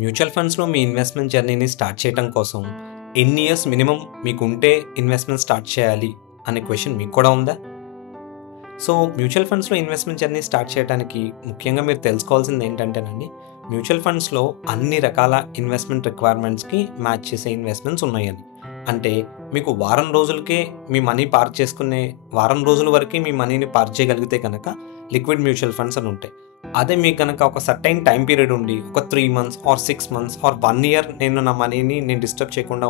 Mutual ఫండ్స్‌లో మీ investment జర్నీని start చేయటం కోసం ఎన్ని ఇయర్స్ మినిమమ్ మీకుంటే ఇన్వెస్ట్‌మెంట్ స్టార్ట్ చేయాలి అనే క్వెషన్ మీకు కూడా ఉందా? సో, మ్యూచువల్ ఫండ్స్‌లో ఇన్వెస్ట్‌మెంట్ జర్నీ స్టార్ట్ చేయడానికి ముఖ్యంగా మీరు తెలుసుకోవాల్సింది ఏంటంటేనండి, మ్యూచువల్ ఫండ్స్‌లో అన్ని రకాల ఇన్వెస్ట్‌మెంట్ రిక్వైర్మెంట్స్‌కి మ్యాచ్ చేసే ఇన్వెస్ట్‌మెంట్స్ ఉన్నాయని. అంటే మీకు వారం రోజులకే మీ మనీ పార్క్ చేసుకునే వారం రోజుల వరకే మీ మనీని పార్క్ చేయగలిగితే కనుక లిక్విడ్ మ్యూచువల్ ఫండ్స్ అని ఉంటాయి. అదే మీకు కనుక ఒక సర్టైన్ టైం పీరియడ్ ఉండి ఒక 3 months or 6 months or 1 year నేను నా మనీని డిస్టర్బ్ చేయకుండా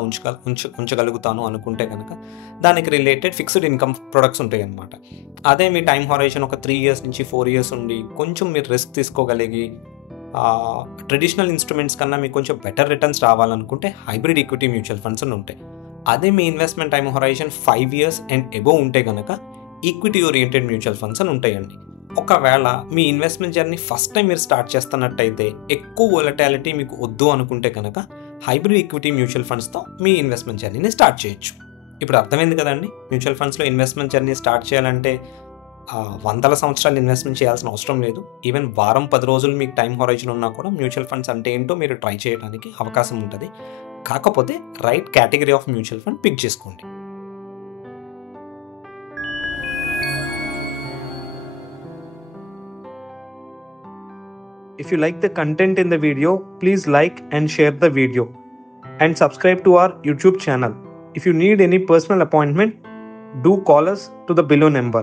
ఉంచగలుగుతాను అనుకుంటే కనుక దానికి రిలేటెడ్ ఫిక్స్డ్ ఇన్కమ్ ప్రొడక్ట్స్ ఉంటాయన్నమాట. అదే మీ టైం హొరైజన్ ఒక 3 ఇయర్స్ నుంచి 4 ఇయర్స్ ఉండి కొంచెం మీరు రిస్క్ తీసుకోగలిగి ట్రెడిషనల్ ఇన్స్ట్రుమెంట్స్ కన్నా మీకు కొంచెం బెటర్ రిటర్న్స్ రావాలనుకుంటే హైబ్రిడ్ ఈక్విటీ మ్యూచువల్ ఫండ్స్ అని ఉంటాయి. అదే మీ investment time horizon 5 years and above ఉంటే కనుక ఈక్విటీ ఓరియంటెడ్ మ్యూచువల్ ఫండ్స్ అని ఉంటాయండి. ఒకవేళ మీ ఇన్వెస్ట్మెంట్ జర్నీ ఫస్ట్ టైం మీరు స్టార్ట్ చేస్తున్నట్టయితే ఎక్కువ వొలటాలిటీ మీకు వద్దు అనుకుంటే కనుక హైబ్రిడ్ ఈక్విటీ మ్యూచువల్ ఫండ్స్తో మీ ఇన్వెస్ట్మెంట్ జర్నీని స్టార్ట్ చేయొచ్చు. ఇప్పుడు అర్థమైంది కదండి, మ్యూచువల్ ఫండ్స్లో ఇన్వెస్ట్మెంట్ జర్నీ స్టార్ట్ చేయాలంటే వందల సంవత్సరాలు ఇన్వెస్ట్మెంట్ చేయాల్సిన అవసరం లేదు. ఈవెన్ వారం 10 రోజులు మీకు టైం హొరైజన్ ఉన్నా కూడా మ్యూచువల్ ఫండ్స్ అంటే ఏంటో మీరు ట్రై చేయడానికి అవకాశం ఉంటుంది. కాకపోతే right category of mutual fund pick చేసుకోండి. If you like the content in the video, please like and share the video and subscribe to our YouTube channel. If you need any personal appointment, do call us to the below number.